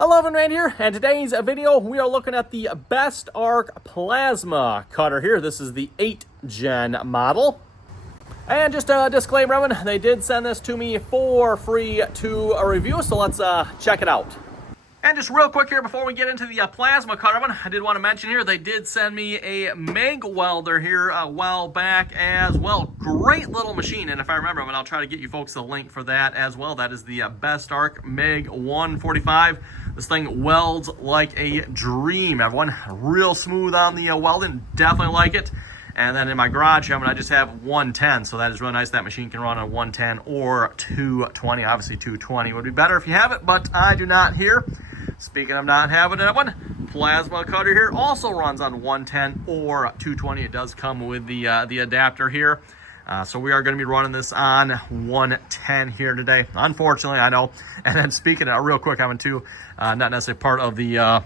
Hello everyone, here, and today's video we are looking at the BestArc plasma cutter here. This is the 8th gen model. And just a disclaimer, everyone, they did send this to me for free to a review, so let's check it out. And just real quick here before we get into the plasma cutter, I did want to mention here, they did send me a MIG welder here a while back as well. Great little machine, and if I remember, I'll try to get you folks the link for that as well. That is the BestArc MIG 145. This thing welds like a dream, everyone. Real smooth on the welding, definitely like it. And then in my garage, I just have 110, so that is really nice. That machine can run on 110 or 220. Obviously, 220 would be better if you have it, but I do not here. Speaking of not having it, one plasma cutter here also runs on 110 or 220. It does come with the adapter here. So we are going to be running this on 110 here today. Unfortunately, I know. And then speaking of real quick, I'm too not necessarily part of the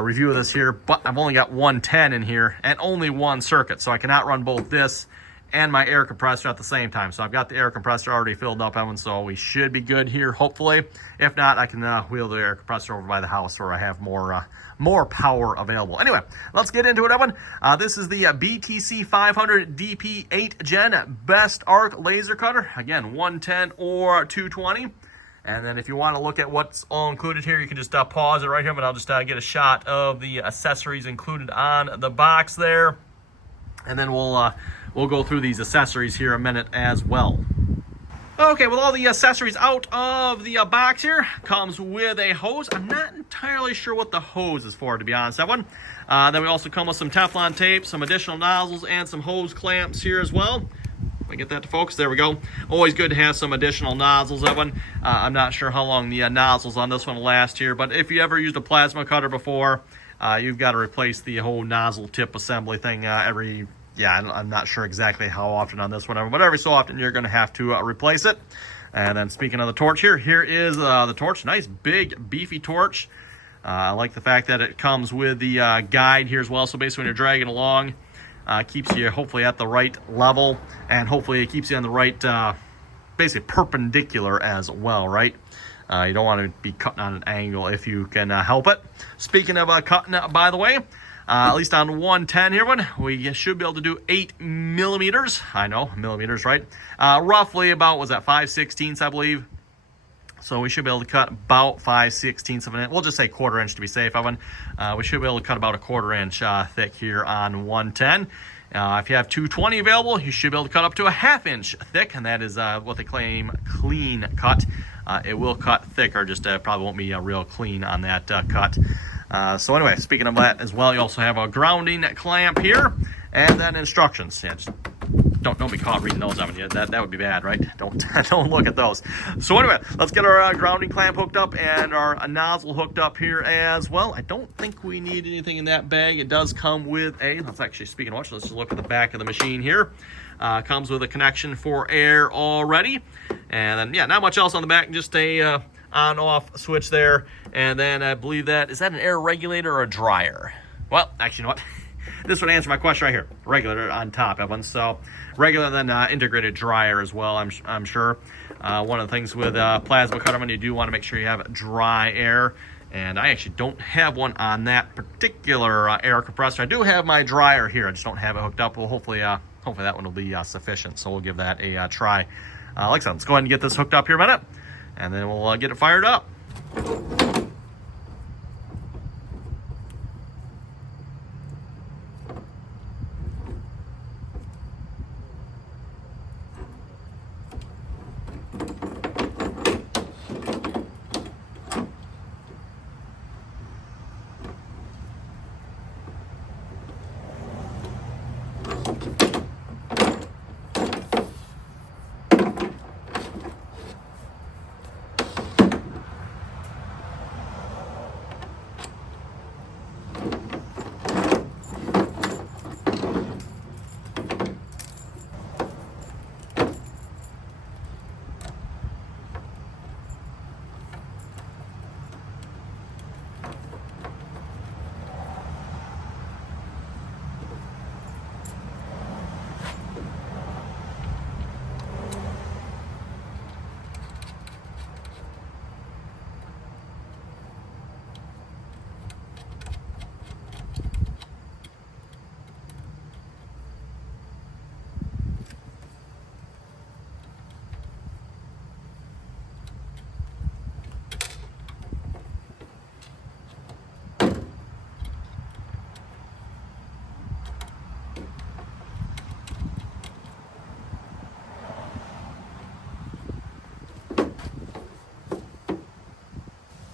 review of this here, but I've only got 110 in here and only one circuit, so I cannot run both this and my air compressor at the same time. So I've got the air compressor already filled up, Evan, so we should be good here, hopefully. If not, I can wheel the air compressor over by the house where I have more power available. Anyway, let's get into it, Evan. This is the BTC 500 DP 8th gen BestArc laser cutter. Again, 110 or 220. And then if you want to look at what's all included here, you can just pause it right here, but I'll just get a shot of the accessories included on the box there. And then we'll go through these accessories here a minute as well. Okay, with all the accessories out of the box here, comes with a hose. I'm not entirely sure what the hose is for, to be honest, that one. Then we also come with some Teflon tape, some additional nozzles, and some hose clamps here as well. If I get that to focus, there we go. Always good to have some additional nozzles, that one. I'm not sure how long the nozzles on this one will last here, but if you ever used a plasma cutter before, you've got to replace the whole nozzle tip assembly thing I'm not sure exactly how often on this one, but every so often you're going to have to replace it. And then speaking of the torch here is the torch. Nice, big, beefy torch. I like the fact that it comes with the guide here as well. So basically when you're dragging along, keeps you hopefully at the right level, and hopefully it keeps you on the right, basically perpendicular as well, right? You don't want to be cutting on an angle if you can help it. Speaking of cutting, by the way, at least on 110 here, we should be able to do 8 millimeters. I know, millimeters, right? Roughly about, was that 5/16, I believe? So we should be able to cut about 5/16 of an inch. We'll just say 1/4 inch to be safe, Evan. We should be able to cut about a 1/4 inch thick here on 110. If you have 220 available, you should be able to cut up to a 1/2 inch thick, and that is what they claim clean cut. It will cut thicker, just probably won't be real clean on that cut. So anyway, speaking of that as well, you also have a grounding clamp here, and then instructions. Yeah, just don't be caught reading those, Evan. That would be bad, right? Don't look at those. So anyway, let's get our grounding clamp hooked up and our nozzle hooked up here as well. I don't think we need anything in that bag. It does come with let's actually, speaking of which, let's just look at the back of the machine here. Comes with a connection for air already. And then, yeah, not much else on the back, just a on-off switch there. And then I believe is that an air regulator or a dryer? Well, actually, you know what? This would answer my question right here. Regulator on top, Evan. So regular, then integrated dryer as well, I'm sure. One of the things with plasma cutter, you do want to make sure you have dry air. And I actually don't have one on that particular air compressor. I do have my dryer here. I just don't have it hooked up. Well, hopefully that one will be sufficient. So we'll give that a try. Like I said, let's go ahead and get this hooked up here a minute, and then we'll get it fired up.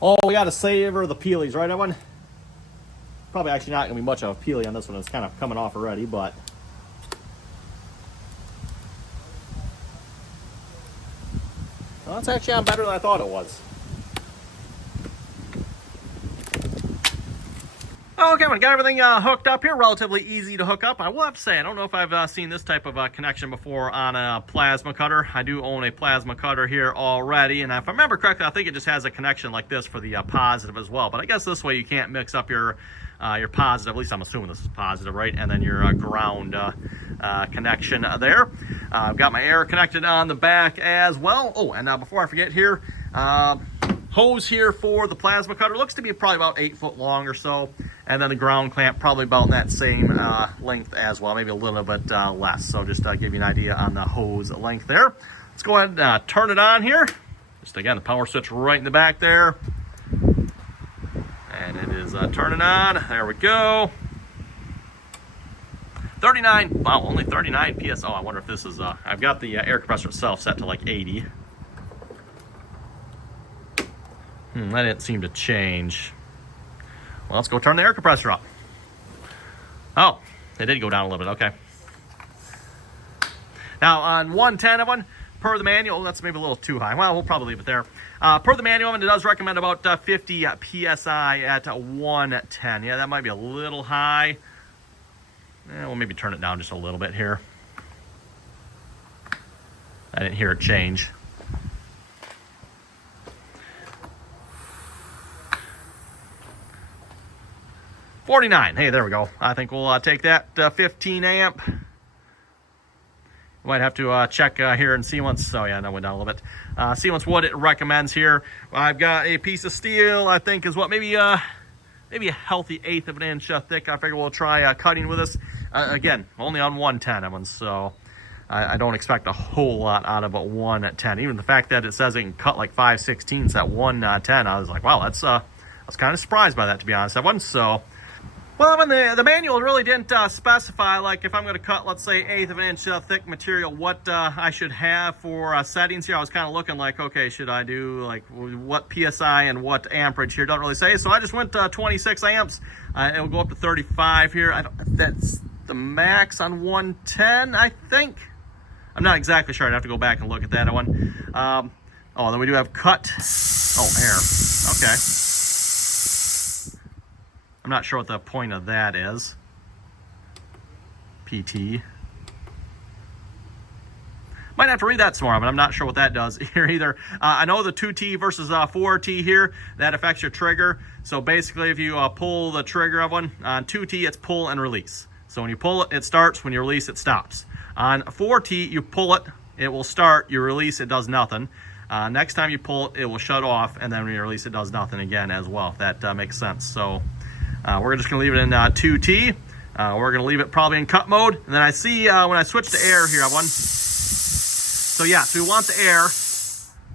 Oh, we got to savor the peelies, right, everyone? Probably actually not going to be much of a peely on this one. It's kind of coming off already, but... Well, it's actually on better than I thought it was. Okay, we got everything hooked up here. Relatively easy to hook up. I will have to say, I don't know if I've seen this type of connection before on a plasma cutter. I do own a plasma cutter here already, and if I remember correctly, I think it just has a connection like this for the positive as well. But I guess this way you can't mix up your positive. At least I'm assuming this is positive, right? And then your ground connection there. I've got my air connected on the back as well. Oh, and before I forget here, hose here for the plasma cutter. Looks to be probably about 8 foot long or so. And then the ground clamp probably about that same length as well, maybe a little bit less. So just give you an idea on the hose length there. Let's go ahead and turn it on here. Just again, the power switch right in the back there. And it is turning on. There we go. 39, wow, only 39 PSI. Oh, I wonder if this is, I've got the air compressor itself set to like 80. That didn't seem to change. Well, let's go turn the air compressor up. Oh, it did go down a little bit, okay. Now, on 110 of one, per the manual, that's maybe a little too high. Well, we'll probably leave it there. Per the manual, and it does recommend about 50 PSI at 110. Yeah, that might be a little high. We'll maybe turn it down just a little bit here. I didn't hear it change. $49. Hey, there we go. I think we'll take that 15 amp. Might have to check here and see once. Oh yeah, that went down a little bit. See once what it recommends here. I've got a piece of steel. I think is what maybe a healthy 1/8 of an inch thick. I figure we'll try cutting with this. Again, only on 110 of one, so I don't expect a whole lot out of a 110. Even the fact that it says it can cut like 5/16 at 110, I was like, wow, that's I was kind of surprised by that, to be honest. I wasn't so. Well, when the manual really didn't specify, like if I'm going to cut, let's say, 1/8 of an inch thick material, what I should have for settings here. I was kind of looking like, okay, should I do like what PSI and what amperage here? Don't really say. So I just went 26 amps. It will go up to 35 here. That's the max on 110, I think. I'm not exactly sure. I'd have to go back and look at that one. Oh, then we do have cut. Oh, air. Okay. I'm not sure what the point of that is. PT. Might have to read that some more, but I'm not sure what that does here either. I know the 2T versus 4T here, that affects your trigger. So basically, if you pull the trigger of one, on 2T, it's pull and release. So when you pull it, it starts. When you release, it stops. On 4T, you pull it, it will start. You release, it does nothing. Next time you pull it, it will shut off. And then when you release, it does nothing again as well, if that makes sense. So we're just going to leave it in 2T. We're going to leave it probably in cut mode. And then I see when I switch to air here, I have one. So yeah, so we want the air.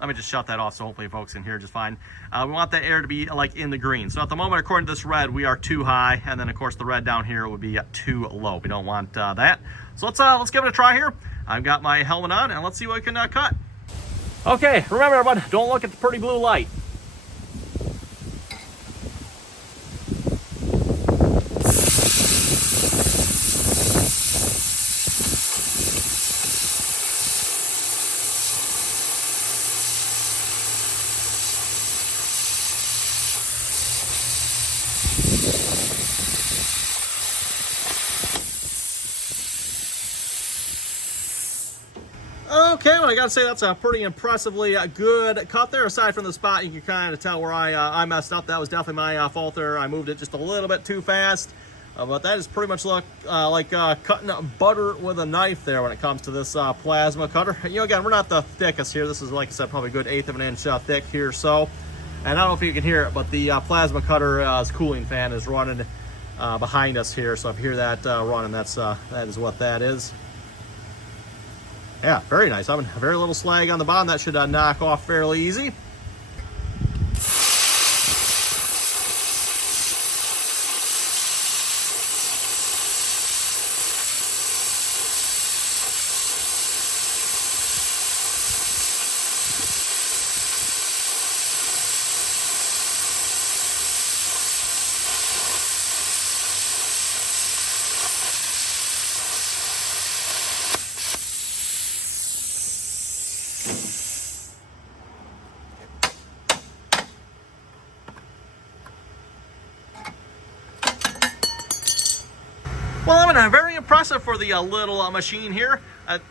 Let me just shut that off so hopefully folks can hear just fine. We want that air to be like in the green. So at the moment, according to this red, we are too high. And then of course the red down here would be too low. We don't want that. So let's give it a try here. I've got my helmet on and let's see what we can cut. Okay, remember everyone, don't look at the pretty blue light. Okay, well, I gotta say that's a pretty impressively good cut there. Aside from the spot, you can kind of tell where I messed up. That was definitely my fault there. I moved it just a little bit too fast. But that is pretty much like cutting butter with a knife there when it comes to this plasma cutter. You know, again, we're not the thickest here. This is, like I said, probably a good 1/8 of an inch thick here. So, and I don't know if you can hear it, but the plasma cutter's cooling fan is running behind us here. So if you hear that running, that is what that is. Yeah, very nice. Having very little slag on the bottom. That should knock off fairly easy. Well, I mean, very impressive for the little machine here.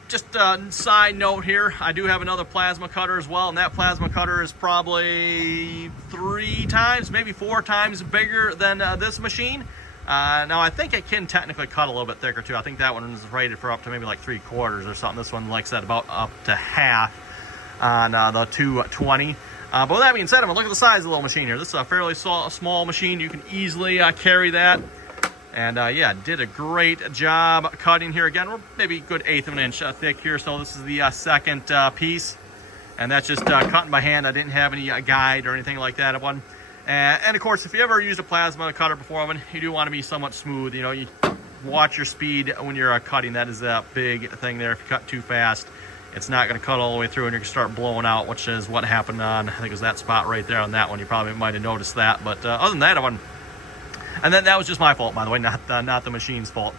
Just a side note here, I do have another plasma cutter as well, and that plasma cutter is probably 3 times, maybe 4 times bigger than this machine. Now, I think it can technically cut a little bit thicker too. I think that one is rated for up to maybe like 3/4 or something. This one, like I said, about up to half on the 220. But with that being said, I mean, look at the size of the little machine here. This is a fairly small machine. You can easily carry that. And yeah, did a great job cutting here. Again, we're maybe a good 1/8 of an inch thick here. So this is the second piece. And that's just cutting by hand. I didn't have any guide or anything like that. And of course, if you ever used a plasma cutter before, you do want to be somewhat smooth. You know, you watch your speed when you're cutting. That is a big thing there. If you cut too fast, it's not going to cut all the way through and you're going to start blowing out, which is what happened on, I think it was that spot right there on that one. You probably might have noticed that. But other than that, and then that was just my fault, by the way, not the machine's fault.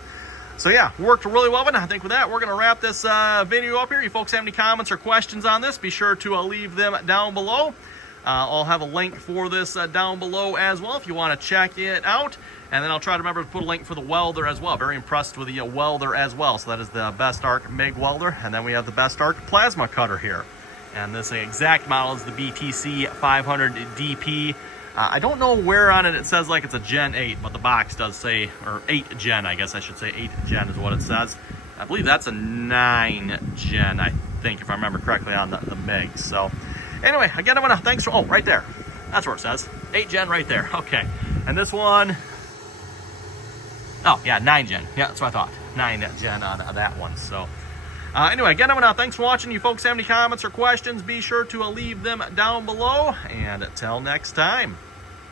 So yeah, worked really well. And I think with that, we're going to wrap this video up here. You folks have any comments or questions on this, be sure to leave them down below. I'll have a link for this down below as well if you want to check it out. And then I'll try to remember to put a link for the welder as well. Very impressed with the welder as well. So that is the BestArc MIG welder. And then we have the BestArc plasma cutter here. And this exact model is the BTC 500 DP. I don't know where on it says like it's a Gen 8, but the box does say, or 8 Gen, I guess I should say. 8 Gen is what it says. I believe that's a 9 Gen, I think, if I remember correctly on the MIG. So anyway, again, I want to thanks for, oh, right there. That's where it says. 8 Gen right there. Okay. And this one, oh, yeah, 9 Gen. Yeah, that's what I thought. 9 Gen on that one. So anyway, again, thanks for watching. You folks have any comments or questions, be sure to leave them down below. And until next time.